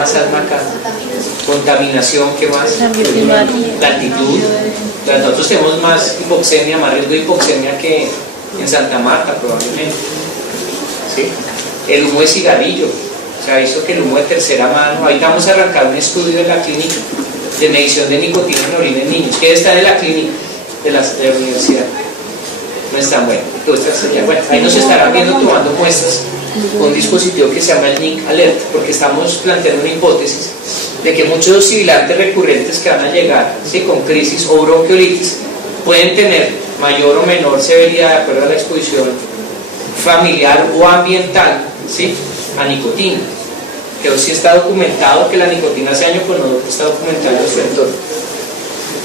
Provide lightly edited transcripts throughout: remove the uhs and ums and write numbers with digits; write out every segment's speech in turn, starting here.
más asma acá, contaminación, ¿qué más? La altitud. Nosotros tenemos más hipoxemia, más riesgo de hipoxemia que en Santa Marta probablemente. ¿Sí? El humo de cigarrillo, se ha visto que el humo de tercera mano, ahorita vamos a arrancar un estudio en la clínica de medición de nicotina en orina en niños, que está en la clínica de la universidad. No es tan bueno. Bueno, ahí nos estarán viendo tomando muestras con un dispositivo que se llama el NIC Alert, porque estamos planteando una hipótesis de que muchos sibilantes recurrentes que van a llegar, ¿sí?, con crisis o bronquiolitis pueden tener mayor o menor severidad de acuerdo a la exposición familiar o ambiental, ¿sí?, a nicotina. Que hoy sí está documentado que la nicotina hace año con otro está documentado en su entorno.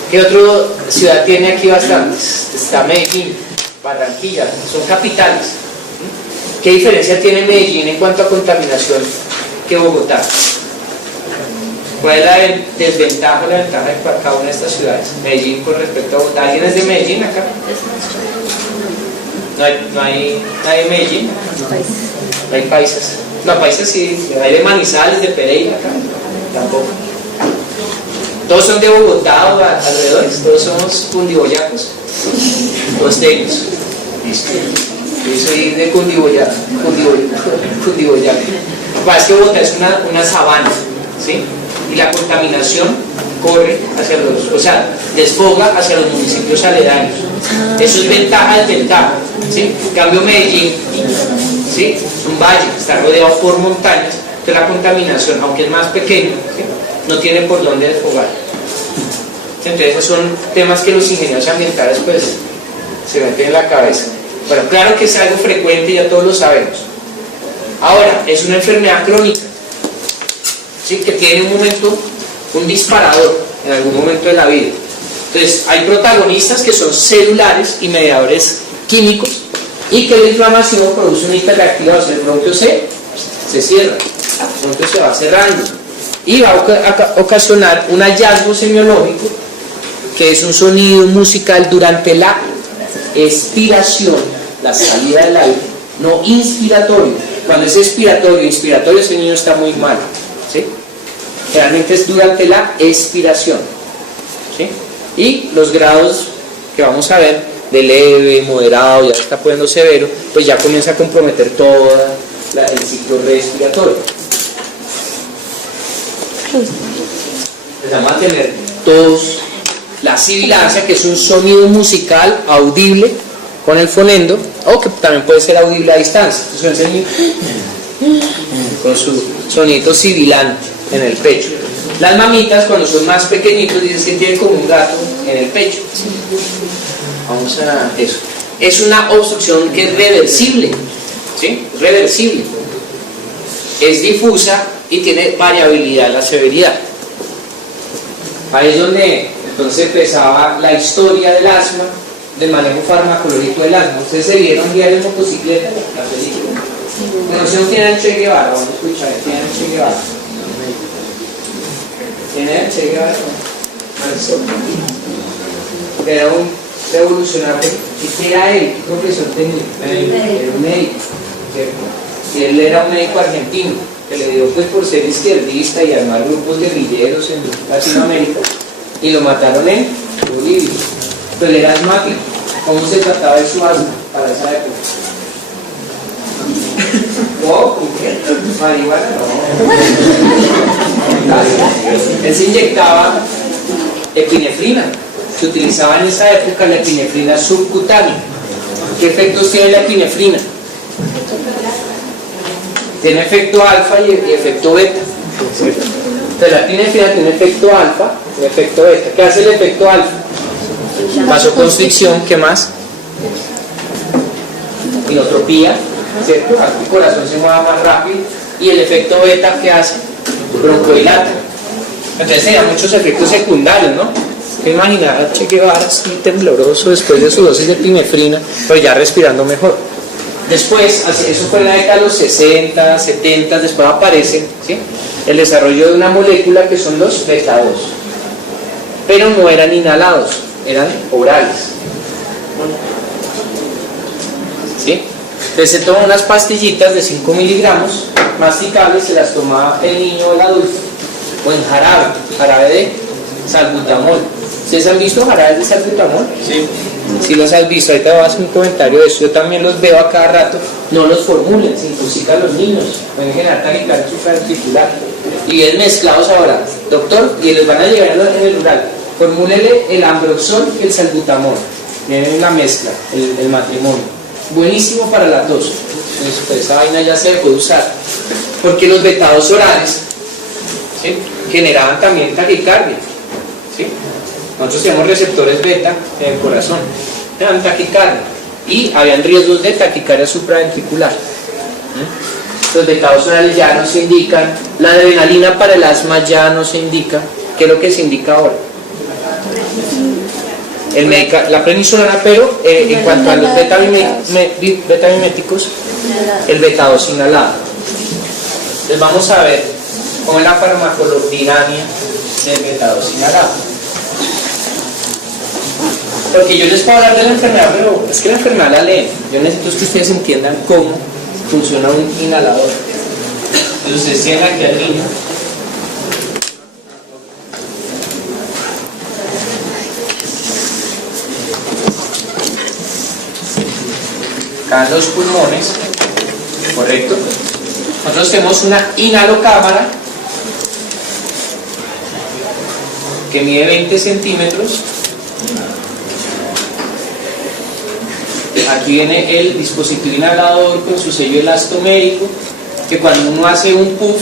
¿Qué otra ciudad tiene aquí bastantes? Está Medellín, Barranquilla, son capitales. ¿Qué diferencia tiene Medellín en cuanto a contaminación que Bogotá? ¿Cuál es la desventaja o la ventaja de cada una de estas ciudades? Medellín con respecto a Bogotá. ¿Alguien es de Medellín acá? ¿No hay nadie de Medellín? No hay paisas. No, paisas sí, hay de Manizales, de Pereira acá. Tampoco. Todos son de Bogotá o alrededores, todos somos cundiboyacos, costeños. Yo soy de Cundiboyaco. Es que Bogotá es una sabana, ¿sí? Y la contaminación corre hacia los, o sea, desfoga hacia los municipios aledaños. Eso es ventaja, desventaja, ¿sí? En cambio Medellín, ¿sí?, es un valle, está rodeado por montañas, entonces la contaminación, aunque es más pequeña, ¿sí?, no tiene por dónde desfogar. Entonces esos son temas que los ingenieros ambientales pues se meten en la cabeza. Bueno, claro que es algo frecuente, ya todos lo sabemos. Ahora, es una enfermedad crónica, ¿sí?, que tiene un disparador en algún momento de la vida. Entonces, hay protagonistas que son celulares y mediadores químicos, y que la inflamación produce una hiperreactivación. El bronquio se cierra, el bronquio se va cerrando, y va a ocasionar un hallazgo semiológico, que es un sonido musical durante la expiración, la salida del aire, no inspiratorio. Cuando es inspiratorio, ese niño está muy mal, ¿sí? Generalmente es durante la expiración, ¿sí? Y los grados que vamos a ver, de leve, moderado, ya se está poniendo severo, pues ya comienza a comprometer todo el ciclo respiratorio. Vamos a tener tos, la sibilancia, que es un sonido musical audible con el fonendo, o que también puede ser audible a distancia. Entonces, con su sonido sibilante en el pecho. Las mamitas, cuando son más pequeñitos, dicen que tienen como un gato en el pecho. Vamos a eso. Es una obstrucción que es reversible, ¿sí? Reversible. Es difusa y tiene variabilidad en la severidad. Ahí es donde entonces empezaba la historia del asma, del manejo farmacológico del asma. Ustedes se vieron diario en motocicleta, la película. Bueno, si no tienen Che Guevara, vamos a escuchar, tienen Che Guevara. ¿Tienen Che Guevara? Era un revolucionario. ¿Y qué era él? ¿Qué profesión tenía? Era un médico, ¿cierto? Y él era un médico argentino, que le dio pues por ser izquierdista y armar grupos guerrilleros en Latinoamérica, y lo mataron en Bolivia. Pero él era asmático. ¿Cómo se trataba de su asma para esa época? ¿Cómo? ¿Qué? ¿Marihuana? No. Él se inyectaba epinefrina. Se utilizaba en esa época la epinefrina subcutánea. ¿Qué efectos tiene la epinefrina? Tiene efecto alfa y efecto beta. Entonces la epinefrina tiene efecto alfa y efecto beta. ¿Qué hace el efecto alfa? Vasoconstricción, ¿qué más? Inotropía, ¿cierto? El corazón se mueva más rápido. Y el efecto beta, ¿qué hace? Broncodilata. Entonces tenía muchos efectos secundarios, ¿no? Imaginar a Che Guevara así tembloroso después de su dosis de epinefrina, pero ya respirando mejor. Después, eso fue en la década de los 60, 70, después aparece, ¿sí?, el desarrollo de una molécula que son los beta-2, pero no eran inhalados, eran orales, ¿sí? Entonces se toman unas pastillitas de 5 miligramos masticables, se las toma el niño o el adulto, o en jarabe de salbutamol. ¿Ustedes han visto jarabes de salbutamol? Sí. Si los has visto, ahorita vas a hacer un comentario de eso. Yo también los veo a cada rato. No los formulen, se intoxican a los niños, pueden generar taquicardia supraventricular. Y bien mezclados ahora, doctor, y les van a llevar en el rural. Formúlele el ambroxol y el salbutamol. Miren la mezcla, el matrimonio. Buenísimo para la tos. Entonces, pues, esa vaina ya se puede usar. Porque los vetados orales, ¿sí?, generaban también taquicardia. ¿Sí? Nosotros tenemos receptores beta en el corazón, dan taquicardia y habían riesgos de taquicardia supraventricular. Los betados orales ya no se indican, la adrenalina para el asma ya no se indica. ¿Qué es lo que se indica ahora? La prednisolona, pero en cuanto a los betamiméticos, el beta-2 inhalado. Entonces vamos a ver cómo es la farmacología del beta-2 inhalado. Porque yo les puedo hablar de la enfermedad, pero es que la enfermedad la leen. Yo necesito que ustedes entiendan cómo funciona un inhalador. Entonces ustedes tienen aquí al niño. Acá los pulmones, correcto. Nosotros tenemos una inhalocámara que mide 20 centímetros. Aquí viene el dispositivo inhalador con su sello elastomérico, que cuando uno hace un puff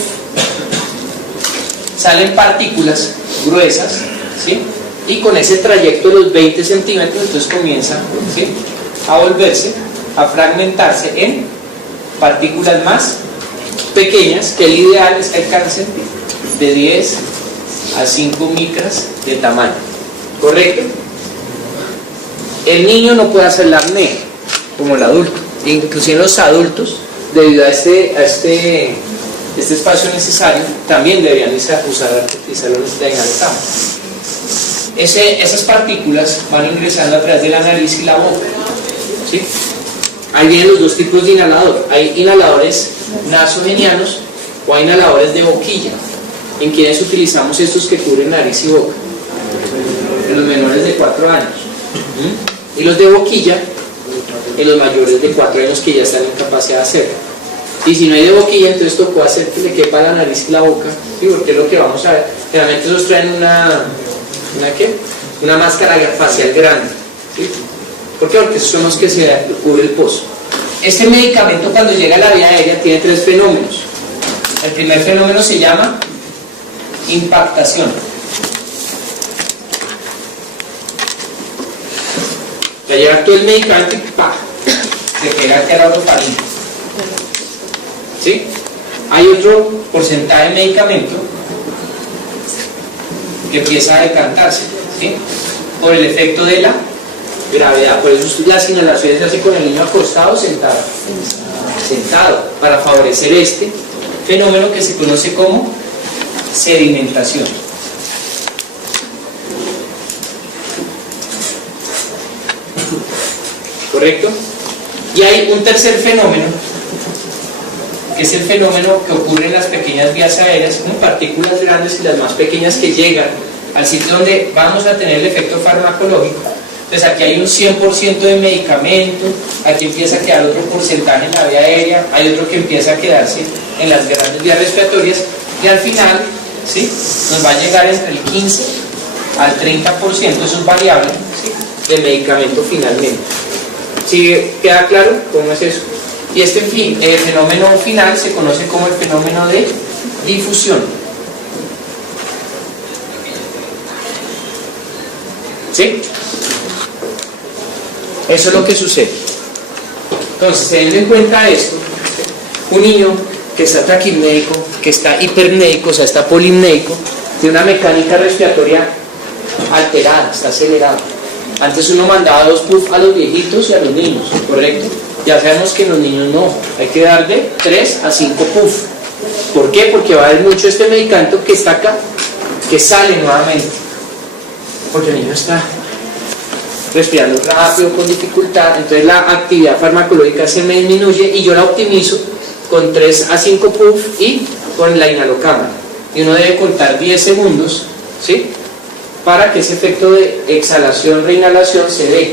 salen partículas gruesas, ¿sí?, y con ese trayecto de los 20 centímetros entonces comienza, ¿sí?, a volverse, a fragmentarse en partículas más pequeñas, que el ideal es que alcancen de 10 a 5 micras de tamaño, ¿correcto? El niño no puede hacer la apnea como el adulto, inclusive los adultos, debido a este espacio necesario, también deberían usar la inhalocámara. Esas partículas van ingresando a través de la nariz y la boca, ¿sí? Ahí vienen los dos tipos de inhalador. Hay inhaladores nasogenianos o hay inhaladores de boquilla. ¿En quienes utilizamos estos que cubren nariz y boca? En los menores de 4 años. Y los de boquilla en los mayores de 4 años que ya están en capacidad de hacerlo. Y si no hay de boquilla, entonces tocó hacer que le quepa la nariz y la boca, ¿sí?, porque es lo que vamos a ver. Generalmente esos traen una máscara facial grande, ¿sí? ¿Por qué? Porque esos son los que se cubre el pozo. Este medicamento, cuando llega a la vía aérea, tiene 3 fenómenos. El primer fenómeno se llama impactación. Va a llegar todo el medicamento y ¡pah!, se pega aquí a la orofaringe. ¿Sí? Hay otro porcentaje de medicamento que empieza a decantarse, ¿sí?, por el efecto de la gravedad. Por eso las inhalaciones se hace con el niño acostado o sentado, para favorecer este fenómeno que se conoce como sedimentación. ¿Correcto? Y hay un tercer fenómeno, que es el fenómeno que ocurre en las pequeñas vías aéreas, con partículas grandes y las más pequeñas que llegan al sitio donde vamos a tener el efecto farmacológico. Entonces aquí hay un 100% de medicamento, aquí empieza a quedar otro porcentaje en la vía aérea, hay otro que empieza a quedarse en las grandes vías respiratorias, y al final, ¿sí?, nos va a llegar entre el 15 al 30%, eso es variable, ¿sí?, del medicamento finalmente. ¿Sí queda claro cómo es eso? Y este fenómeno final se conoce como el fenómeno de difusión. ¿Sí? Eso es lo que sucede. Entonces, teniendo en cuenta esto, un niño que está taquipnéico, que está hipernéico, o sea, está polimnéico, tiene una mecánica respiratoria alterada, está acelerado. Antes uno mandaba 2 puff a los viejitos y a los niños, ¿correcto? Ya sabemos que en los niños no, hay que darle 3 a 5 puff. ¿Por qué? Porque va a haber mucho este medicamento que está acá, que sale nuevamente, porque el niño está respirando rápido, con dificultad, entonces la actividad farmacológica se me disminuye y yo la optimizo con 3 a 5 puff y con la inhalocámara. y uno debe contar 10 segundos, ¿sí?, para que ese efecto de exhalación, reinhalación se dé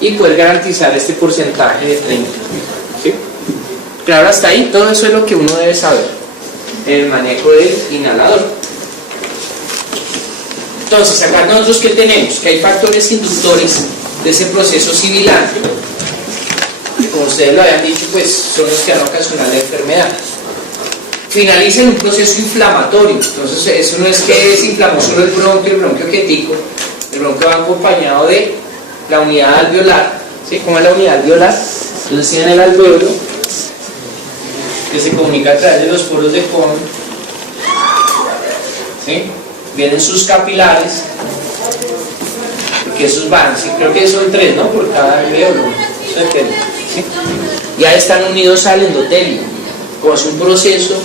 y poder garantizar este porcentaje de 30, ¿sí? Claro, hasta ahí todo eso es lo que uno debe saber en el manejo del inhalador. Entonces, acá nosotros ¿qué tenemos? Que hay factores inductores de ese proceso sibilante. Como ustedes lo habían dicho, pues son los que van a ocasionar la enfermedad. Finaliza en un proceso inflamatorio. Entonces, eso no es que se inflamó solo el bronquio quietico. El bronquio va acompañado de la unidad alveolar. ¿Sí? ¿Cómo es la unidad alveolar? Entonces, tienen el alveolo, que se comunica a través de los poros de Kohn. ¿Sí? Vienen sus capilares, porque esos van, ¿sí? Creo que son 3, ¿no?, por cada alveolo. ¿Sí? Ya están unidos al endotelio. Como es un proceso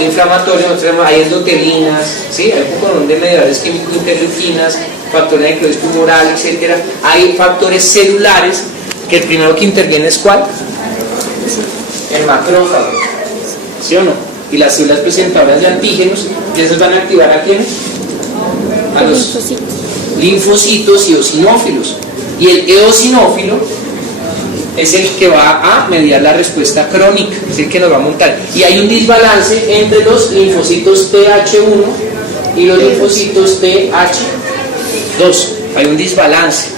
inflamatorio, hay endotelinas, ¿sí?, hay un montón de mediadores químicos, interleuquinas, factores de necrosis tumoral, etc. Hay factores celulares, que el primero que interviene es ¿cuál? El macrófago, ¿sí o no? Y las células presentadoras de antígenos, y esas van a activar ¿a quiénes? A los linfocitos y eosinófilos. Y el eosinófilo es el que va a mediar la respuesta crónica, es el que nos va a montar. Y hay un desbalance entre los linfocitos TH1 y los linfocitos TH2. Hay un desbalance.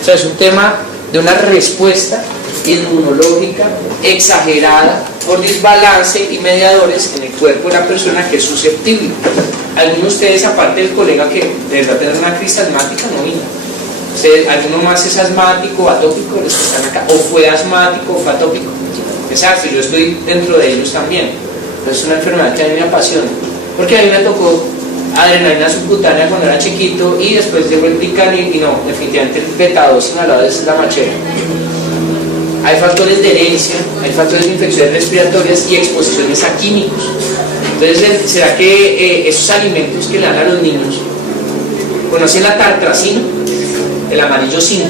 O sea, es un tema de una respuesta inmunológica exagerada por desbalance y mediadores en el cuerpo de la persona que es susceptible. Algunos de ustedes, aparte del colega que de verdad tiene una crisis asmática, no vino. ¿Alguno más es asmático o atópico? Los que están acá, o fue asmático o fue atópico. Exacto, yo estoy dentro de ellos también. Pero es una enfermedad que a mí me apasiona, porque a mí me tocó adrenalina subcutánea cuando era chiquito y después llegó el pican y no, definitivamente el beta-2 inhalado es la machera. Hay factores de herencia, hay factores de infecciones respiratorias y exposiciones a químicos. Entonces, ¿será que esos alimentos que le dan a los niños, conocen la tartracina? El amarillo 5,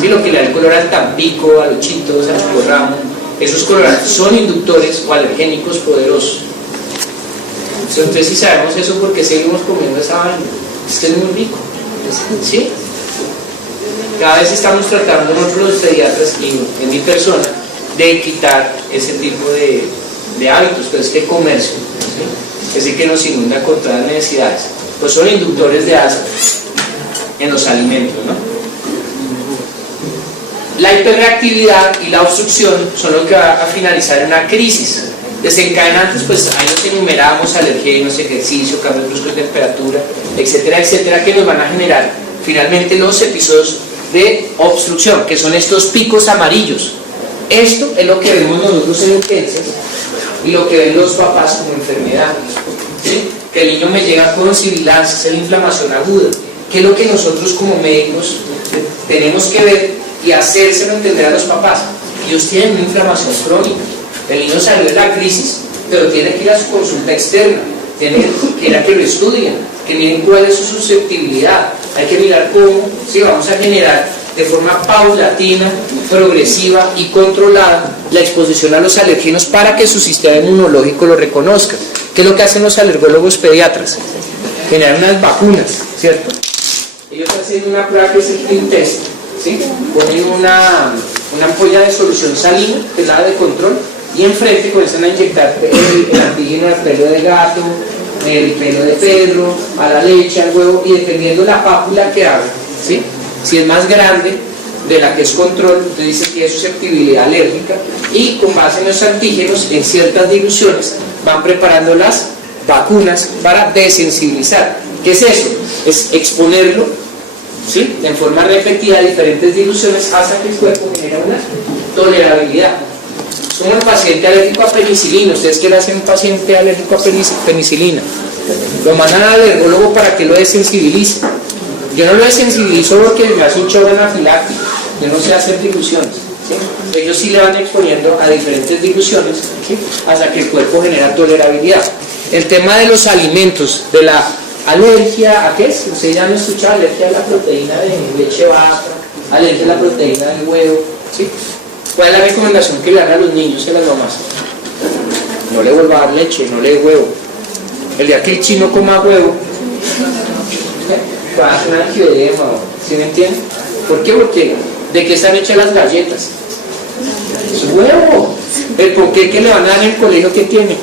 ¿sí?, lo que le da el color al tampico, a los chitos, al corramo, esos colorantes son inductores o alergénicos poderosos. Entonces, si sabemos eso, ¿por qué seguimos comiendo esa vaina? Es que es muy rico, ¿sí? Cada vez estamos tratando nosotros los pediatras y en mi persona de quitar ese tipo de hábitos, pero es que comercio, ¿sí?, es el que nos inunda con todas las necesidades, pues son inductores de asma en los alimentos, ¿no? La hiperreactividad y la obstrucción son lo que va a finalizar en una crisis. Desencadenantes, pues ahí nos enumeramos: alergenos, ejercicio, cambios bruscos de temperatura, etcétera, etcétera, que nos van a generar finalmente los episodios de obstrucción, que son estos picos amarillos. Esto es lo que vemos nosotros en urgencias y lo que ven los papás como enfermedad, ¿sí? Que el niño me llega con sibilancias, es la inflamación aguda, que es lo que nosotros como médicos tenemos que ver y hacérselo entender a los papás. Ellos tienen una inflamación crónica, el niño salió de la crisis, pero tiene que ir a su consulta externa, tiene que ir a que lo estudien, que miren cuál es su susceptibilidad. Hay que mirar cómo, si vamos a generar de forma paulatina, progresiva y controlada la exposición a los alergenos para que su sistema inmunológico lo reconozca. ¿Qué es lo que hacen los alergólogos pediatras? Generar unas vacunas, ¿cierto? Ellos hacen una prueba que es el clean test, ¿sí? Ponen una ampolla de solución salina, que es la de control, y enfrente comienzan a inyectar el antígeno al pelo de gato, el pelo de perro, a la leche, al huevo, y dependiendo la pápula que haga, ¿sí?, si es más grande de la que es control, entonces dice que tiene susceptibilidad alérgica, y con base en los antígenos, en ciertas diluciones, van preparando las vacunas para desensibilizar. ¿Qué es eso? Es exponerlo, ¿sí?, en forma repetida a diferentes diluciones hasta que el cuerpo genera una tolerabilidad. Como el paciente alérgico a penicilina. ¿Ustedes qué le hacen a un paciente alérgico a penicilina? Lo mandan al alergólogo para que lo desensibilice. Yo no lo desensibilizo porque me hace un shock anafiláctico, yo no sé hacer diluciones, ¿sí? Ellos sí le van exponiendo a diferentes diluciones, ¿sí?, hasta que el cuerpo genera tolerabilidad. El tema de los alimentos, de la alergia, ¿a qué es? Ustedes ya han escuchado: alergia a la proteína de leche vaca, alergia a la proteína del huevo, ¿sí? ¿Cuál es la recomendación que le dan a los niños y a las mamás? No le vuelva a dar leche, no le dé huevo. El día que el chino coma huevo, va a hacer un angioedema, ¿sí me entienden? ¿Por qué? Porque ¿de qué están hechas las galletas? Es huevo. El ponqué que le van a dar en el colegio, ¿qué tiene?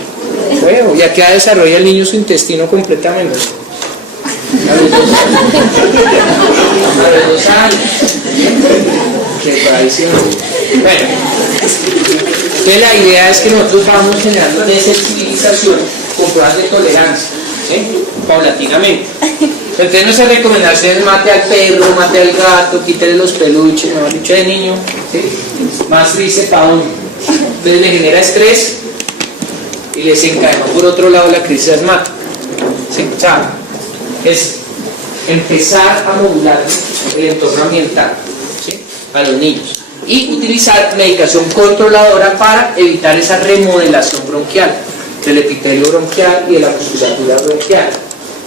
Huevo. Y aquí desarrolla el niño su intestino completamente. A los 2 años. A los 2 años. Qué tradición. Bueno, entonces la idea es que nosotros vamos generando desensibilización con pruebas de tolerancia, ¿sí? Paulatinamente. Entonces nuestra recomendación es mate al perro, mate al gato, quítale los peluches, mejor dicho, de niño, ¿sí? Más triste para uno. Entonces le genera estrés y les encadenó por otro lado la crisis asmática, ¿sí? O sea, es empezar a modular el entorno ambiental, ¿sí? A los niños y utilizar medicación controladora para evitar esa remodelación bronquial del epitelio bronquial y de la musculatura bronquial,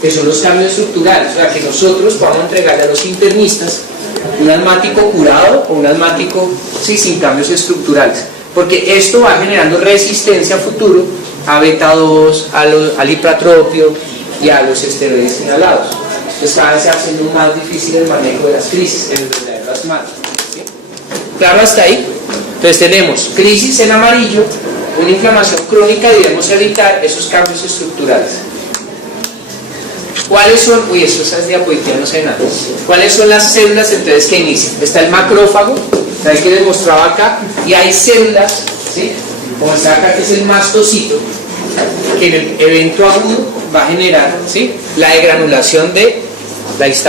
que son los cambios estructurales. O sea, que nosotros vamos a entregarle a los internistas un asmático curado o un asmático sin cambios estructurales, porque esto va generando resistencia a futuro a beta 2, al hipratropio y a los esteroides inhalados. Entonces cada vez se hace más difícil el manejo de las crisis en el verdadero asmático, ¿sí? Claro hasta ahí. Entonces tenemos crisis en amarillo, una inflamación crónica, y debemos evitar esos cambios estructurales. ¿Cuáles son? Uy, esas diapositivas no sé nada. ¿Cuáles son las células entonces que inician? Está el macrófago, ¿sabes que les mostraba acá? Y hay células, ¿sí? Como está acá, que es el mastocito, que en el evento agudo va a generar, ¿sí?, la degranulación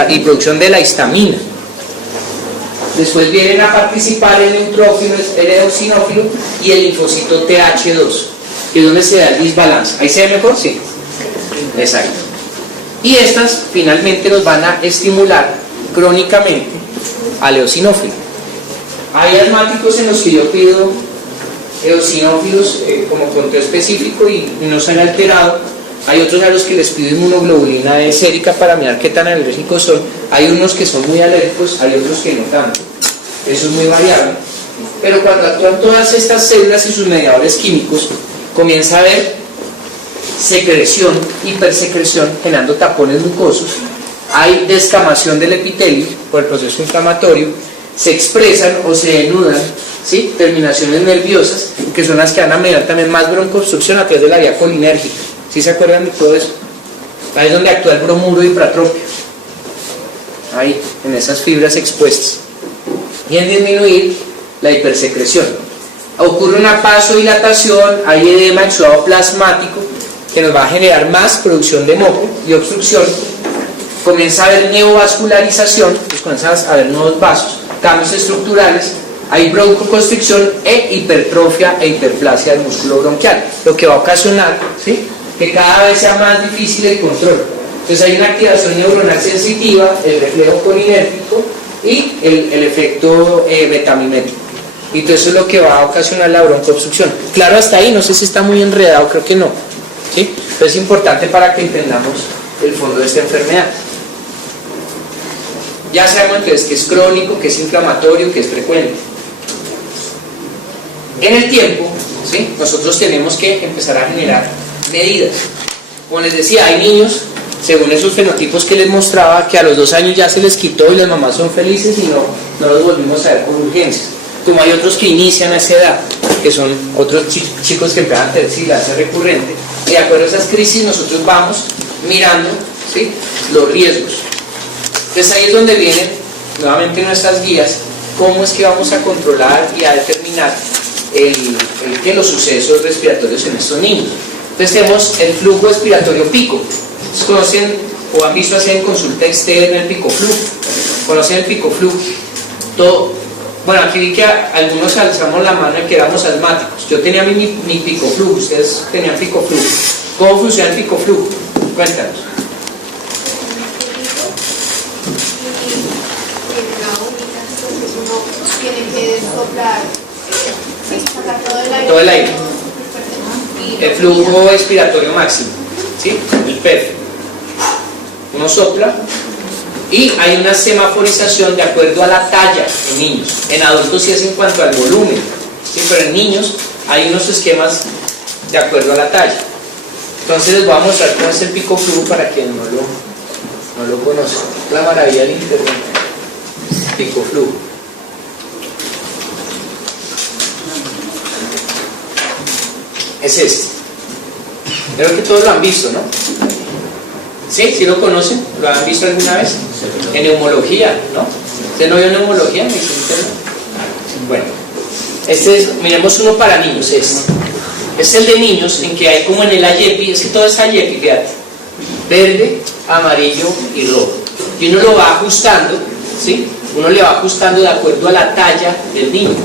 y producción de la histamina. Después vienen a participar el neutrófilo, el eosinófilo y el linfocito TH2, que es donde se da el desbalance. ¿Ahí se ve mejor? Sí. Exacto. Y estas finalmente nos van a estimular crónicamente al eosinófilo. Hay asmáticos en los que yo pido eosinófilos como conteo específico y no sale alterado. Hay otros a los que les pido inmunoglobulina E sérica para mirar qué tan alérgicos son. Hay unos que son muy alérgicos, hay otros que no tanto. Eso es muy variable. Pero cuando actúan todas estas células y sus mediadores químicos, comienza a haber secreción, hipersecreción, generando tapones mucosos. Hay descamación del epitelio por el proceso inflamatorio. Se expresan o se denudan, ¿sí?, terminaciones nerviosas, que son las que van a mediar también más broncoobstrucción a través de la vía colinérgica. ¿Sí se acuerdan de todo eso? Ahí es donde actúa el bromuro hipratrópico. Ahí, en esas fibras expuestas. Y en disminuir la hipersecreción. Ocurre una vasodilatación, hay edema exudado plasmático, que nos va a generar más producción de moco y obstrucción. Comienza a haber neovascularización, pues comienza a haber nuevos vasos, cambios estructurales, hay broncoconstricción e hipertrofia e hiperplasia del músculo bronquial, lo que va a ocasionar, ¿sí?, que cada vez sea más difícil el control. Entonces hay una activación neuronal sensitiva, el reflejo colinérgico y el efecto betamimético. Y todo eso es lo que va a ocasionar la broncoobstrucción. Claro, hasta ahí, no sé si está muy enredado, creo que no, ¿sí? Pero es importante para que entendamos el fondo de esta enfermedad. Ya sabemos entonces que es crónico, que es inflamatorio, que es frecuente. En el tiempo, ¿sí?, nosotros tenemos que empezar a generar medidas. Como les decía, hay niños, según esos fenotipos que les mostraba, que a los 2 años ya se les quitó y las mamás son felices y no los volvimos a ver con urgencias. Como hay otros que inician a esa edad, que son otros chicos que empiezan a tener silancia recurrente, y de acuerdo a esas crisis nosotros vamos mirando, ¿sí?, los riesgos. Entonces ahí es donde vienen nuevamente nuestras guías, cómo es que vamos a controlar y a determinar los sucesos respiratorios en estos niños. Entonces tenemos el flujo respiratorio pico. ¿Conocen o han visto así en consulta externa el picoflujo? ¿Conocen el picoflujo? Bueno, aquí vi que algunos alzamos la mano y que éramos asmáticos. Yo tenía mi picoflujo, ustedes tenían picoflujo. ¿Cómo funciona el picoflujo? Cuéntanos. Tienen que soplar, sacar todo el aire. El flujo expiratorio máximo, ¿sí?, el PEF. Uno sopla y hay una semaforización de acuerdo a la talla en niños. En adultos sí es en cuanto al volumen, ¿sí?, pero en niños hay unos esquemas de acuerdo a la talla. Entonces les voy a mostrar cómo es el pico flujo para quienes no lo conocen. La maravilla del internet. Pico flujo. Es este. Creo que todos lo han visto, ¿no? ¿Sí? ¿Sí lo conocen? ¿Lo han visto alguna vez? En neumología, ¿no? ¿Usted no vio neumología? Bueno, este es, miremos uno para niños, este es el de niños, en que hay como en el AYEPI, es que todo es AYEPI, fíjate, verde, amarillo y rojo, y uno lo va ajustando, ¿sí? Uno le va ajustando de acuerdo a la talla del niño,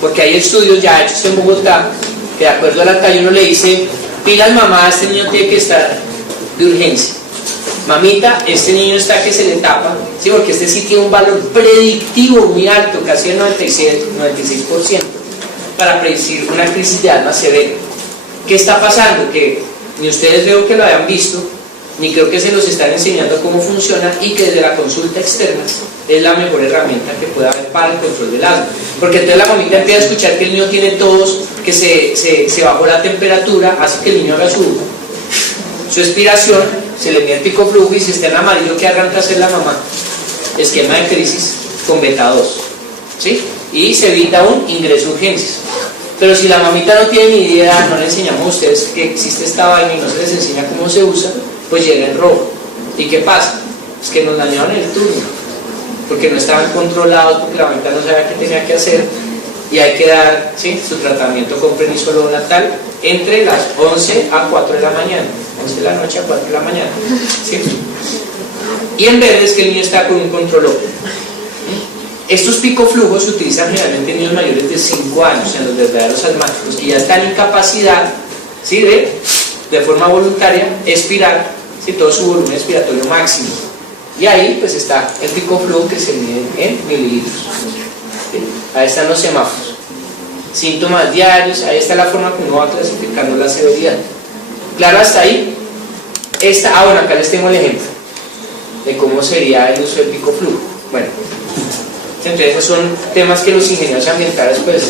porque hay estudios ya hechos en Bogotá, que de acuerdo a la talla uno le dice, pilas mamá, este niño tiene que estar de urgencia, mamita, este niño está que se le tapa, ¿sí? Porque este sí tiene un valor predictivo muy alto, casi el 96%, para predecir una crisis de asma severa. ¿Qué está pasando? Que ni ustedes veo que lo hayan visto, ni creo que se los están enseñando cómo funciona, y que desde la consulta externa es la mejor herramienta que puede haber para el control del asma. Porque entonces la mamita empieza a escuchar que el niño tiene tos, que se bajó la temperatura, hace que el niño haga su expiración, se le mide el pico flujo, y si está en amarillo, ¿qué arranca a hacer la mamá? Esquema de crisis con beta 2, ¿sí? Y se evita un ingreso a urgencias. Pero si la mamita no tiene ni idea, no le enseñamos a ustedes que existe esta vaina y no se les enseña cómo se usa, pues llega en rojo. ¿Y qué pasa? Es que nos dañaron el turno, porque no estaban controlados, porque la mamita no sabía qué tenía que hacer, y hay que dar, ¿sí?, su tratamiento con prednisolo natal entre las 11 a 4 de la mañana, 11 de la noche a 4 de la mañana, ¿sí? Y en verde es que el niño está con un control óptimo. Estos picoflujos se utilizan generalmente en niños mayores de 5 años, en los verdaderos asmáticos, que ya están en capacidad, ¿sí?, de forma voluntaria expirar, ¿sí?, todo su volumen expiratorio máximo. Y ahí pues está el picoflujo que se mide en mililitros. ¿Sí? Ahí están los semáforos. Síntomas diarios, ahí está la forma que uno va clasificando la severidad. Claro, hasta ahí. Bueno, acá les tengo el ejemplo de cómo sería el uso del picoflujo. Bueno, entonces esos son temas que los ingenieros ambientales pues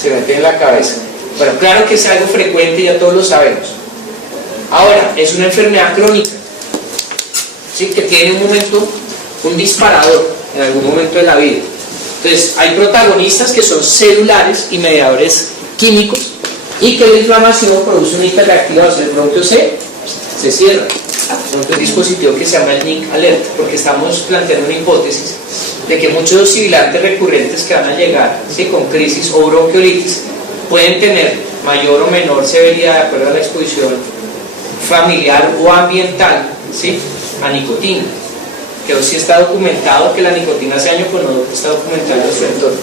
se meten en la cabeza. Bueno, claro que es algo frecuente, ya todos lo sabemos. Ahora, es una enfermedad crónica, ¿sí?, que tiene un disparador en algún momento de la vida. Entonces, hay protagonistas que son celulares y mediadores químicos, y que la inflamación produce una hiperreactivación. El bronquio se cierra. Un dispositivo que se llama el NIC Alert, porque estamos planteando una hipótesis de que muchos sibilantes recurrentes que van a llegar, ¿sí?, con crisis o bronquiolitis pueden tener mayor o menor severidad de acuerdo a la exposición familiar o ambiental, ¿sí?, a nicotina, que hoy sí está documentado que la nicotina hace daño, pero no está documentado en su entorno.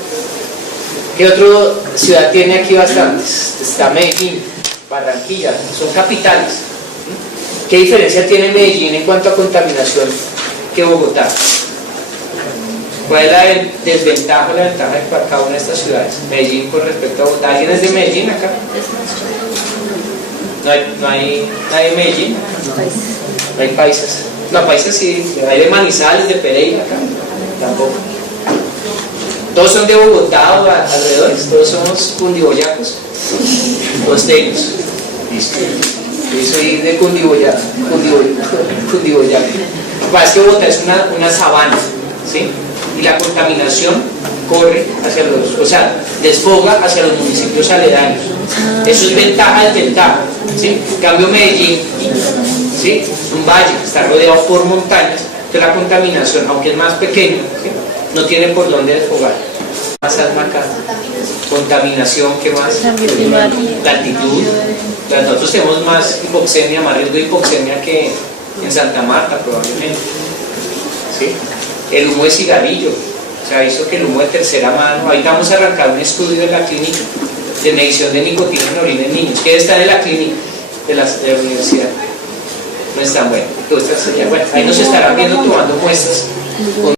¿Qué otra ciudad tiene aquí bastantes? Está Medellín, Barranquilla, son capitales. ¿Qué diferencia tiene Medellín en cuanto a contaminación que Bogotá? ¿Cuál es la desventaja o la ventaja de cada una de estas ciudades? Medellín con respecto a Bogotá. ¿Alguien es de Medellín acá? ¿No hay nadie de Medellín? No hay paisas. No, paisas sí, hay de Manizales, de Pereira acá. Tampoco. Todos son de Bogotá o alrededores, todos somos cundiboyacos, costeños. Listo. Yo soy de Cundiboyaco. Es que Bogotá es una sabana, ¿sí? Y la contaminación corre hacia desfoga hacia los municipios aledaños. Eso es ventaja del delta, ¿sí? En cambio Medellín, ¿sí?, es un valle, está rodeado por montañas, entonces la contaminación, aunque es más pequeña, ¿sí?, no tiene por dónde desfogar. Más asma acá. Contaminación, ¿qué más? La altitud. Nosotros tenemos más hipoxemia, más riesgo de hipoxemia que en Santa Marta probablemente, ¿sí? El humo de cigarrillo, se ha visto que el humo de tercera mano. Ahorita vamos a arrancar un estudio en la clínica de medición de nicotina en orina en niños, que está en la clínica de la universidad. No es tan bueno. Bueno, ahí nos estarán viendo tomando muestras.